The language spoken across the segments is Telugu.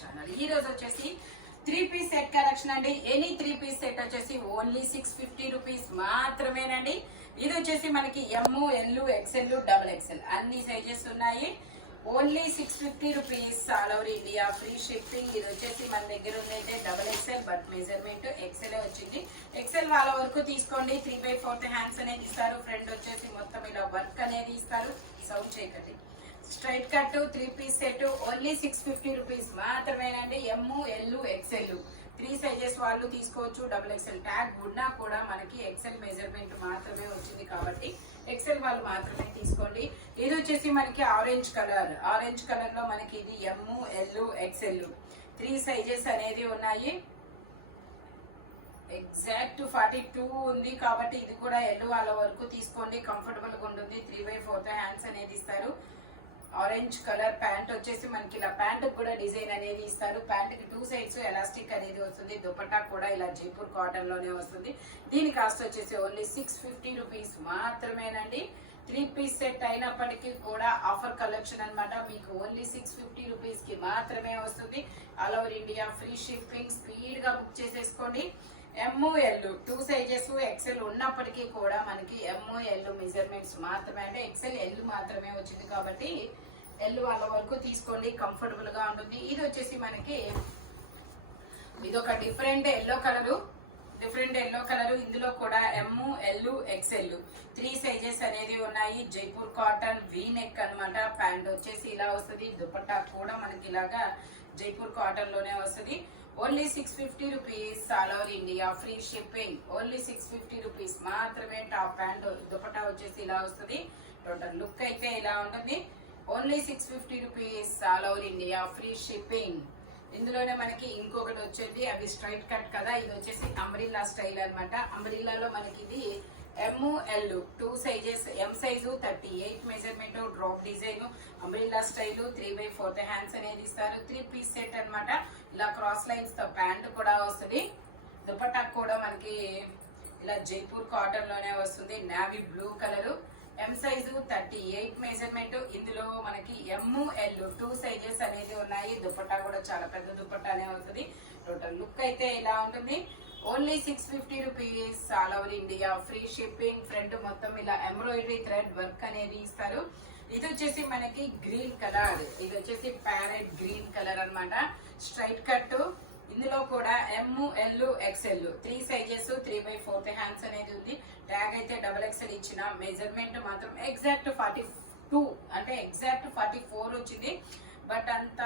ఛానల్. ఈ రోజు వచ్చేసి 3-piece సెట్ కలెక్షన్ అండి. ఎనీ 3-piece సెట్ వచ్చేసి ఓన్లీ 650 రూపీస్ మాత్రమేనండి. ఇది వచ్చేసి మనకి M, L, XL, double XL అన్ని సైజెస్ ఉన్నాయి. Only 650 rupees all over India, free shipping. ఇది వచ్చేసి మన దగ్గర ఉందైతే double XL, but measurement XL వచ్చింది. ఎక్స్ఎల్ వాళ్ళ వరకు తీసుకోండి. 3/4 హ్యాండ్స్ అనేది ఇస్తారు. ఫ్రంట్ వచ్చేసి మొత్తం ఇలా వర్క్ అనేది ఇస్తారు. సౌండ్ చేయకండి. Straight cut 3-piece set only 650 rupees మాత్రమేనండి. ఎమ్, ఎల్, ఎక్స్ఎల్ 3 సైజెస్ వాళ్ళు తీసుకోవచ్చు. డబుల్ ఎక్స్ఎల్ ట్యాగ్ ఉన్నా కూడా మనకి ఎక్స్ఎల్ మెజర్మెంట్ మాత్రమే వచ్చింది కాబట్టి ఎక్స్ఎల్ వాళ్ళు మాత్రమే తీసుకోండి. ఇది వచ్చేసి మనకి ఆరెంజ్ కలర్. ఆరెంజ్ కలర్ లో మనకి ఇది ఎమ్, ఎల్, ఎక్స్ఎల్ 3 సైజెస్ అనేది ఉన్నాయి. ఎగ్జాక్ట్ 42 ఉంది కాబట్టి ఇది కూడా ఎల్ వాళ్ళ వరకు తీసుకోండి. కంఫర్టబుల్ గా ఉంటుంది. 3/4 హ్యాండ్స్ అనేది ఇస్తారు. ఆరెంజ్ కలర్ ప్యాంట్ వచ్చేసి మనకి ఇలా ప్యాంట్ కూడా డిజైన్ అనేది ఇస్తారు. ప్యాంట్ కి 2 సైడ్స్ ఎలాస్టిక్ అనేది వస్తుంది. దుపట్టా కూడా ఇలా జైపూర్ కాటన్ లోనే వస్తుంది. దీని కాస్ట్ వచ్చేసి ఓన్లీ 650 రూపీస్ మాత్రమేనండి. 3-piece సెట్ అయినప్పటికీ కూడా ఆఫర్ కలెక్షన్ అన్నమాట. మీకు ఓన్లీ 650 రూపీస్ కి మాత్రమే వస్తుంది. All over India free shipping. Speed గా బుక్ చేసేసుకోండి. ఎమ్, ఎల్ 2 సైజెస్ ఎక్సెల్ ఉన్నప్పటికీ కూడా మనకి ఎమ్, ఎల్ మెజర్మెంట్స్ మాత్రమే, అంటే ఎక్సెల్ ఎల్ మాత్రమే వచ్చింది కాబట్టి ఎల్ వాళ్ళ వరకు తీసుకోండి. కంఫర్టబుల్ గా ఉంటుంది. ఇది వచ్చేసి మనకి ఇది ఒక డిఫరెంట్ ఎల్లో కలరు. ఇందులో కూడా ఎమ్, ఎల్, ఎక్స్ఎల్ 3 సైజెస్ అనేది ఉన్నాయి. జైపూర్ కాటన్ వీ నెక్ అనమాట. ప్యాంట్ వచ్చేసి ఇలా వస్తుంది. దుపట్టా కూడా మనకి ఇలాగా జైపూర్ కాటన్ లోనే వస్తుంది. Only 650 rupees all over India free shipping. Only 650 rupees మాత్రమే. టాప్ ప్యాంట్ దుపట్టా వచ్చేసి ఇలా వస్తుంది. టోటల్ లుక్ అయితే ఇలా ఉంటుంది. Only 650 rupees all over India free shipping. ఇందులోనే మనకి ఇంకొకటి వచ్చేది, అవి స్ట్రైట్ కట్ కదా. ఇది వచ్చేసి అంబ్రిల్లా స్టైల్ అనమాట. అంబ్రిల్లాలో మనకి ఇది M, L 2 sizes. M size 38 measurement, drop design, umbrella style, 3/4 hands అనేది ఇస్తారు. 3-piece సెట్ అనమాట. ఇలా క్రాస్ లైన్స్ తో ప్యాంట్ కూడా వస్తుంది. దుపట్టా కూడా మనకి ఇలా జైపూర్ కాటన్ లోనే వస్తుంది. Navy blue colour. ఎం సైజు 38 మెజర్మెంట్. ఇందులో మనకి ఎమ్, ఎల్ 2 సైజెస్ అనేది ఉన్నాయి. దుపట్టా కూడా చాలా పెద్ద దుపట్టానే వస్తుంది. టోటల్ లుక్ అయితే ఇలా ఉంటుంది. Only 650 rupees all over India free shipping. Front మొత్తం ఇలా ఎంబ్రాయిడరీ థ్రెడ్ వర్క్ అనేది ఇస్తారు. ఇది వచ్చేసి మనకి గ్రీన్ కలర్. ఇది వచ్చేసి ప్యారెట్ గ్రీన్ కలర్ అన్నమాట. Straight cut. ఇందులో కూడా ఎమ్, ఎల్, ఎక్స్ఎల్ 3 సైజెస్. 3/4 హ్యాండ్స్ అనేది ఉంది. ట్యాగ్ అయితే డబుల్ ఎక్స్ఎల్ ఇచ్చిన. మెజర్మెంట్ మాత్రం ఎగ్జాక్ట్ 42, అంటే ఎగ్జాక్ట్ 44 వచ్చింది. బట్ అంత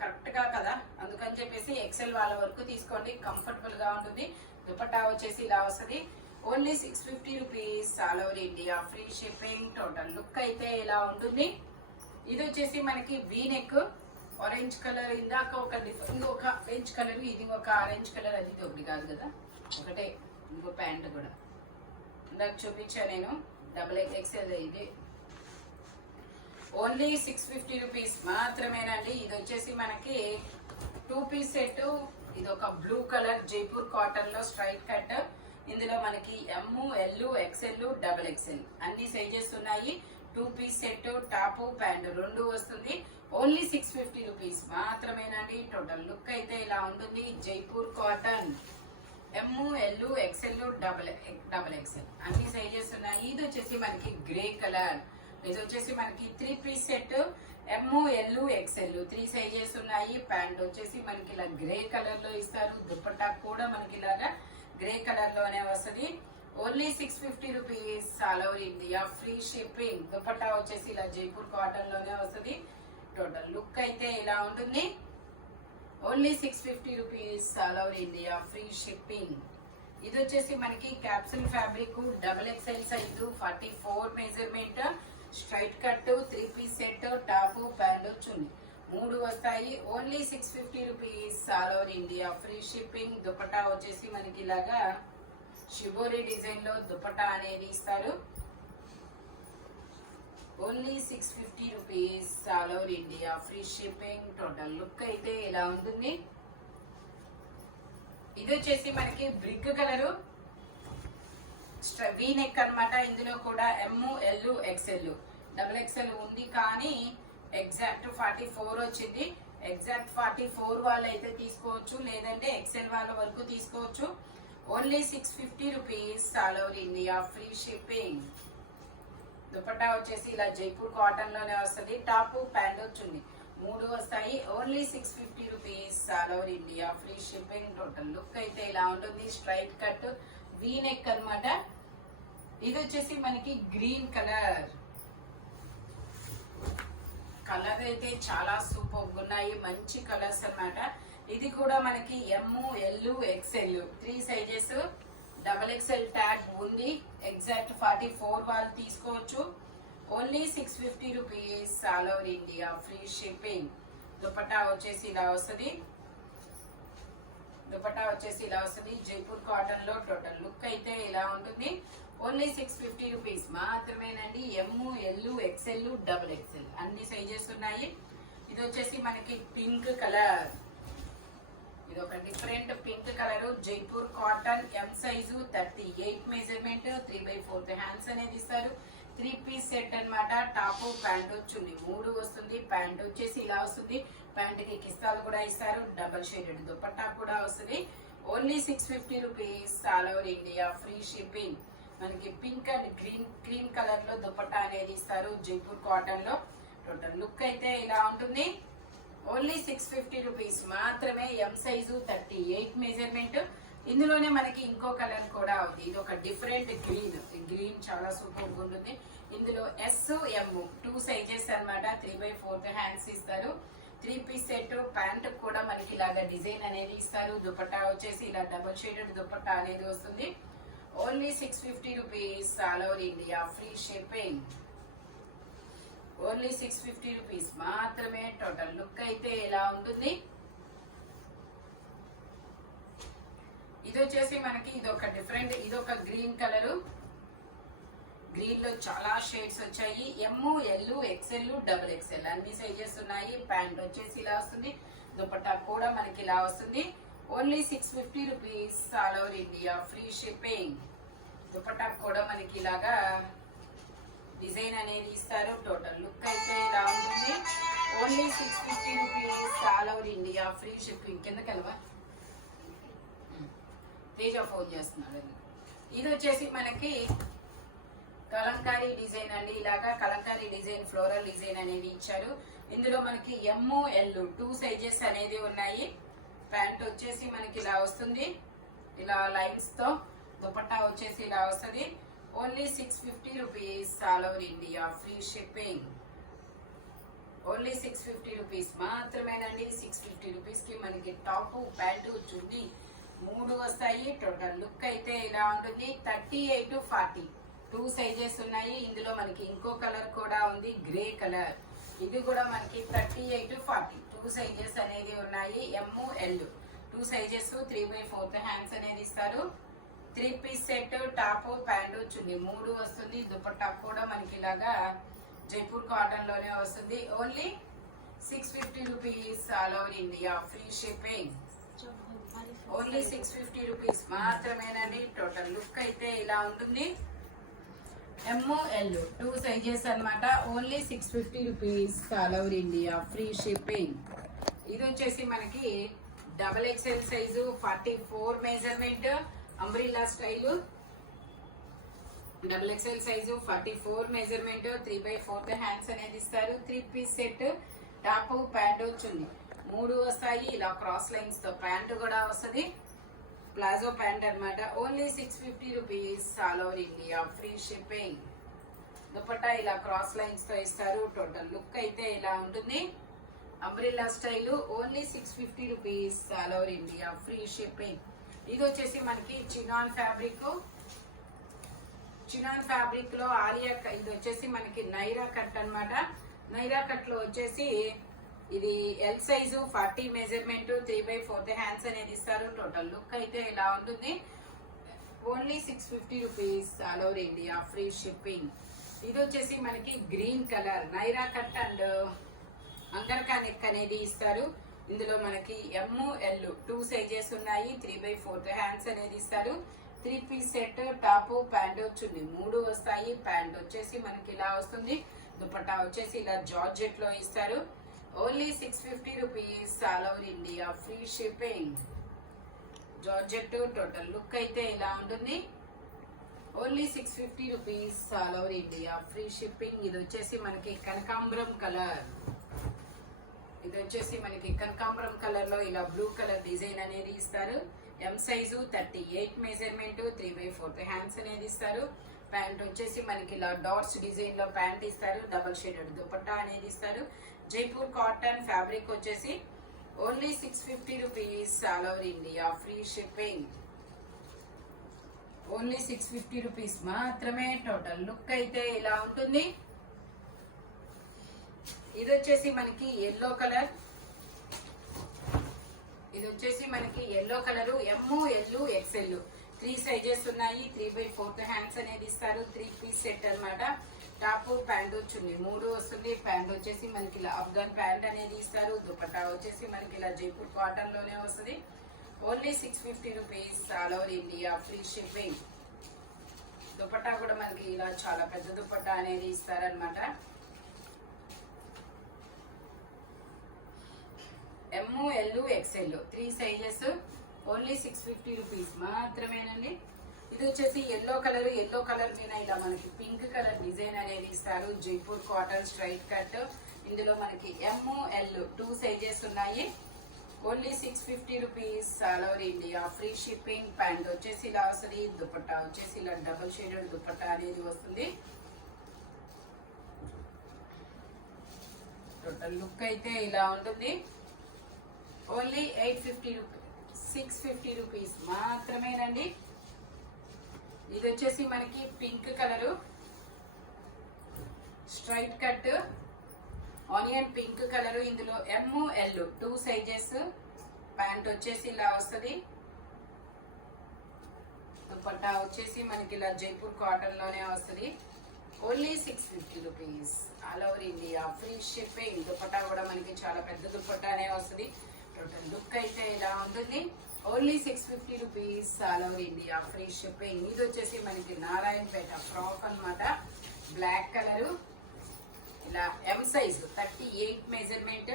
కరెక్ట్ గా కదా, అందుకని చెప్పేసి ఎక్సెల్ వాళ్ళ వరకు తీసుకోండి. కంఫర్టబుల్ గా ఉంటుంది. దుపట్టా వచ్చేసి ఇలా వస్తుంది. Only 650 rupees all over India free shipping. Total look అయితే ఇలా ఉంటుంది. ఇది వచ్చేసి మనకి వీ నెక్. Orange colour. ఇందాక ఇంకొక ఆరెంజ్ కలర్, ఇది ఒక ఆరెంజ్ కలర్. అది ఒకటి కాదు కదా, ఒకటే. ఇంకో ప్యాంట్ కూడా ఇందాక చూపించా నేను. Double XL. ఇది ఓన్లీ 650 రూపీస్ మాత్రమేనండి. ఇది వచ్చేసి మనకి 2-piece సెట్. ఇది ఒక బ్లూ కలర్ జైపూర్ కాటన్ లో స్ట్రైట్ కట్. ఇందులో మనకి M, L, XL, double XL అన్ని సైజెస్ ఉన్నాయి. 2-piece set. టాప్ ప్యాంట్ 2 వస్తుంది. ఓన్లీ 650 రూపీస్ మాత్రమేనండి. టోటల్ లుక్ అయితే ఇలా ఉంటుంది. Jaipur cotton M, L, XL, double XL అన్ని సైజెస్ ఉన్నాయి. ఇది వచ్చేసి మనకి గ్రే కలర్. ఇది వచ్చేసి మనకి 3-piece సెట్. ఎమ్, ఎల్, ఎక్స్ఎల్ 3 సైజెస్ ఉన్నాయి. ప్యాంట్ వచ్చేసి మనకి ఇలా గ్రే కలర్ లో ఇస్తారు. దుపట్టా కూడా మనకి ఇలాగా గ్రే కలర్ లోనే వస్తుంది. Only 650 rupees all over India free shipping. Dupatta వచ్చేసి ఇలా జైపూర్ కాటన్ లోనే వస్తుంది. టోటల్ లుక్ అయితే ఇలా ఉంటుంది. Only 650 rupees all over India free shipping. ఇది వచ్చేసి మనకి capsule fabric. Double XL size 44 measurement. Straight cut. 3-piece set. Top pant chunni 3 వస్తాయి. Only 650 rupees all over India free shipping. Dupatta వచ్చేసి మనకి ఇలాగా షిబోరి డిజైన్ లో దుపట్టా అనేది ఇస్తారు. Only 650 rupees all over India free shipping. Total look అయితే ఇలా ఉంటుంది. ఇది వచ్చేసి మనకి బ్రిక్ కలరు. వీ నెక్ అనమాట. ఇందులో కూడా ఎమ్, ఎల్, ఎక్స్ఎల్, డబుల్ ఎక్స్ఎల్ ఉంది కానీ ఎగ్జాక్ట్ 44 వచ్చింది. ఎగ్జాక్ట్ 44 వాళ్ళు అయితే తీసుకోవచ్చు, లేదంటే ఎక్సెల్ వాళ్ళ వరకు తీసుకోవచ్చు. Only 650 rupees all over India, free shipping. Dupatta వచ్చేసి ఇలా జైపూర్ కాటన్ లోనే వస్తుంది. టాప్ ప్యాంట్ వచ్చింది, 3 వస్తాయి. Only 650 rupees all over India, free shipping. Total look అయితే ఇలా ఉంటుంది. స్ట్రైట్ కట్ వీ నెక్ అన్నమాట. ఇది వచ్చేసి మనకి గ్రీన్ కలర్. కలర్ అయితే చాలా సూపర్ ఉన్నాయి, మంచి కలర్స్ అన్నమాట. ఇది కూడా మనకి M, L, XL 3 sizes. Double XL tag ఉంది. ఎగ్జాక్ట్ 44 వాళ్ళు తీసుకోవచ్చు. Only 650 rupees all over India, free shipping. Dupatta వచ్చేసి ఇలా వస్తుంది. జైపూర్ కాటన్ లో టోటల్ లుక్ అయితే ఇలా ఉంటుంది. ఓన్లీ 650 రూపీస్ మాత్రమేనండి. M, L, XL, double XL అన్ని సైజెస్ ఉన్నాయి. ఇది వచ్చేసి మనకి పింక్ కలర్. ఇది ఒక different pink colour. Jaipur cotton, M size, 38 measurement, 3/4 hands అనేది ఇస్తారు. 3 పీస్ సెట్ అన్నమాట. టాప్ ప్యాంట్ వచ్చింది, 3 వస్తుంది. ప్యాంట్ వచ్చేసి ఇలా వస్తుంది. ప్యాంట్ కి కిస్తాలు కూడా ఇస్తారు. డబల్ షేడెడ్ దుపట్టా కూడా వస్తుంది. Only 650 rupees all over India, free shipping. మనకి పింక్ అండ్ గ్రీన్ కలర్ లో దుపట్టా అనేది ఇస్తారు జైపూర్ కాటన్ లో. టోటల్ లుక్ అయితే ఇలా ఉంటుంది. ఓన్లీ 650 రూపీస్ మాత్రమే. ఎం సైజు, 38 మెజర్మెంట్. ఇందులోనే మనకి ఇంకో కలర్ కూడా ఉంది. ఇది ఒక డిఫరెంట్ గ్రీన్ చాలా సూపర్ ఉంటుంది. ఇందులో ఎస్, ఎం 2 సైజెస్ అన్నమాట. 3/4 హ్యాండ్స్ ఇస్తారు. 3 పీస్ సెట్. ప్యాంట్ కూడా మనకి ఇలాగా డిజైన్ అనేది ఇస్తారు. దుపట్టా వచ్చేసి ఇలా డబుల్ షేడెడ్ దుపట్టా అనేది వస్తుంది. Only 650 rupees all over India, free shipping. Only 650 rupees మాత్రమే. టోటల్ లుక్ అయితే ఇలా ఉంటుంది. ఇది వచ్చేసి మనకి ఇదొక డిఫరెంట్, ఇదొక గ్రీన్ కలర్. గ్రీన్ లో చాలా షేడ్స్ వచ్చాయి. ఎమ్, ఎల్, ఎక్స్ఎల్, డబుల్ ఎక్స్ఎల్ అన్ని సైజెస్ ఉన్నాయి. ప్యాంట్ వచ్చేసి ఇలా వస్తుంది. దుపట్టా కూడా మనకి ఇలా వస్తుంది. Only 650 rupees all over India, free shipping. Dupatta కూడా మనకి ఇలాగా డిజైన్ అనేది ఇస్తారు. టోటల్ లుక్ అయితే ఇలా ఉంటుంది. Only 650 rupees all over India, free shipping. కింద కలవా తేజ ఫోన్ చేస్తున్నాడు. ఇది వచ్చేసి మనకి కలంకారీ డిజైన్ అండి. ఇలాగా కలంకారీ డిజైన్, ఫ్లోరల్ డిజైన్ అనేది ఇచ్చారు. ఇందులో మనకి ఎమ్, ఎల్ 2 సైజెస్ అనేది ఉన్నాయి. ప్యాంట్ వచ్చేసి మనకి ఇలా వస్తుంది, ఇలా లైన్స్ తో. దుపట్టా వచ్చేసి ఇలా వస్తుంది. Only 650 rupees all over India, free shipping. Only 650 rupees మాత్రమేనండి. 650 రూపీస్ కి మనకి టాప్, ప్యాంటు, చున్నీ 3 వస్తాయి. టోటల్ లుక్ అయితే ఇలా ఉంటుంది. 38 to 40 2 సైజెస్ ఉన్నాయి. ఇందులో మనకి ఇంకో కలర్ కూడా ఉంది, గ్రే కలర్. ఇది కూడా మనకి 38 to 40 2 సైజెస్ అనేది ఉన్నాయి. ఎమ్, ఎల్ 2 సైజెస్. 3/4 హ్యాండ్స్ అనేది ఇస్తారు. 3 పీస్ సెట్. టాప్, ప్యాంటు, చున్నీ 3 వస్తుంది. దుపట్టా కూడా మనకి ఇలాగా జైపూర్ కాటన్ లోనే వస్తుంది. Only 650 rupees all over India, free shipping. Only 650 rupees మాత్రమేనండి. టోటల్ లుక్ అయితే ఇలా ఉంటుంది. ఎమ్, ఎల్ 2 సైజెస్ అన్నమాట. Only 650 rupees all over India, free shipping. ఇది వచ్చేసి మనకి double XL size, 44 measurement, umbrella style. Double XL size, 44 measurement, 3/4 hands అనేది ఇస్తారు. 3 పీస్ సెట్. టాప్, ప్యాంట్ వచ్చింది, 3 వస్తాయి. ఇలా క్రాస్ లైన్స్ తో ప్యాంట్ కూడా వస్తుంది. ప్లాజో ప్యాంట్ అన్నమాట. Only 650 rupees all over India, free shipping. Dupatta ఇలా క్రాస్ లైన్స్ తో ఇస్తారు. టోటల్ లుక్ అయితే ఇలా ఉంటుంది. Umbrella style. Only 650 rupees all over India, free shipping. ఇది వచ్చేసి మనకి చినాన్ ఫ్యాబ్రిక్. చినాన్ ఫ్యాబ్రిక్ లో ఆరియా. ఇది వచ్చేసి మనకి నైరా కట్ అన్నమాట. నైరా కట్ లో వచ్చేసి ఇది ఎల్ సైజు, 40 మెజర్మెంట్, 3/4 హ్యాండ్స్ అనేది ఇస్తారు. టోటల్ లుక్ అయితే ఇలా ఉంటుంది. Only 650 rupees all over India, free shipping. ఇది వచ్చేసి మనకి green colour Naira cut and angrakha neck అనేది ఇస్తారు. ఇందులో మనకి ఎమ్, ఎల్ 2 సైజెస్ ఉన్నాయి. 3/4 హ్యాండ్స్ అనేది ఇస్తారు. 3 piece set. Top, pant chunni 3 వస్తాయి. ప్యాంట్ వచ్చేసి మనకి ఇలా వస్తుంది. దుపట్టా వచ్చేసి ఇలా జార్జెట్ లో ఇస్తారు. Only 650 rupees all over India, free shipping. Georgette total look అయితే ఇలా ఉంటుంది. Only 650 rupees all over India, free shipping. ఇది వచ్చేసి మనకి కనకాంబరం కలర్. ఇది వచ్చేసి మనకి కనకాంబరం కలర్ లో ఇలా బ్లూ కలర్ డిజైన్ అనేది ఇస్తారు. ఎం సైజు 38 మెజర్మెంట్, 3/4 హ్యాండ్స్ అనేది ఇస్తారు. ప్యాంట్ వచ్చేసి మనకి ఇలా డాట్స్ డిజైన్ లో ప్యాంట్ ఇస్తారు. డబల్ షేడెడ్ దుపట్టా అనేది ఇస్తారు. జైపూర్ కాటన్ ఫ్యాబ్రిక్ వచ్చేసి only 650 rupees all over India, free shipping. Only 650 rupees మాత్రమే. టోటల్ లుక్ అయితే ఇలా ఉంటుంది. ఇది వచ్చేసి మనకి ఎల్లో కలర్. ఇది వచ్చేసి మనకి yellow colour. ML XL 3 sizes ఉన్నాయి. 3/4 హ్యాండ్స్ అనేది ఇస్తారు. 3 పీస్ సెట్ అన్నమాట. టాప్ ప్యాంట్ చున్నీ 3 వస్తుంది. ప్యాంట్ వచ్చేసి మనకి ఇలా అఫ్ఘాన్ ప్యాంట్ అనేది ఇస్తారు. దుపట్టా వచ్చేసి మనకి ఇలా జైపూర్ కాటన్ లోనే వస్తుంది. Only 650 rupees all over India, free shipping. Dupatta కూడా మనకి ఇలా చాలా పెద్ద దుపట్టా అనేది ఇస్తారనమాట. ML XL 3 sizes. Only 650 rupees మాత్రమేనండి. ఇది వచ్చేసి ఎల్లో కలర్. ఎల్లో కలర్ మీద ఇలా మనకి పింక్ కలర్ డిజైన్ అనేది ఇస్తారు. Jaipur cotton straight cut. ఇందులో మనకి ML 2 సైజెస్ ఉన్నాయి. Only 650 rupees all over India, free shipping. Pant వచ్చేసి ఇలా వస్తుంది. దుపట్టా వచ్చేసి ఇలా డబుల్ షేడెడ్ దుపట్టా అనేది వస్తుంది. టోటల్ లుక్ అయితే ఇలా ఉంటుంది. ఓన్లీ 650 రూపీస్ మాత్రమేనండి. ఇది వచ్చేసి మనకి pink colour straight cut onion pink colour. ఇందులో ML 2 సైజెస్. ప్యాంట్ వచ్చేసి ఇలా వస్తుంది. దుపట్టా వచ్చేసి మనకి ఇలా జైపూర్ కాటన్ లోనే వస్తుంది. Only 650 rupees all over India, free shipping. Dupatta కూడా మనకి చాలా పెద్ద దుపట్టానే వస్తుంది. టోటల్ లుక్ అయితే ఇలా ఉంటుంది. Only 650 rupees all over India, free shipping. ఇది వచ్చేసి మనకి నారాయణపేట ఫ్రాక్ అన్నమాట. Black colour. ఇలా M సైజ్ 38 మెజర్మెంట్.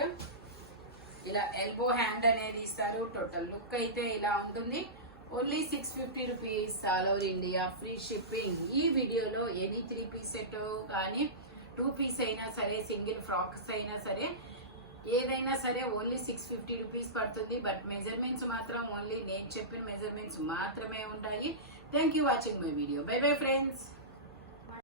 ఇలా ఎల్బో హ్యాండ్ అనేది ఇస్తారు. టోటల్ లుక్ అయితే ఇలా ఉంటుంది. Only 650 rupees all over India, free shipping. ఈ వీడియోలో ఎనీ 3 పీస్ సెట్ కానీ 2 పీస్ అయినా సరే, సింగిల్ ఫ్రాక్స్ అయినా సరే, ఏదైనా సరే ఓన్లీ 650 రూపీస్ పడుతుంది. బట్ మెజర్మెంట్స్ మాత్రం ఓన్లీ నేను చెప్పిన మెజర్మెంట్స్ మాత్రమే ఉంటాయి. Thank you watching my video. By bye friends.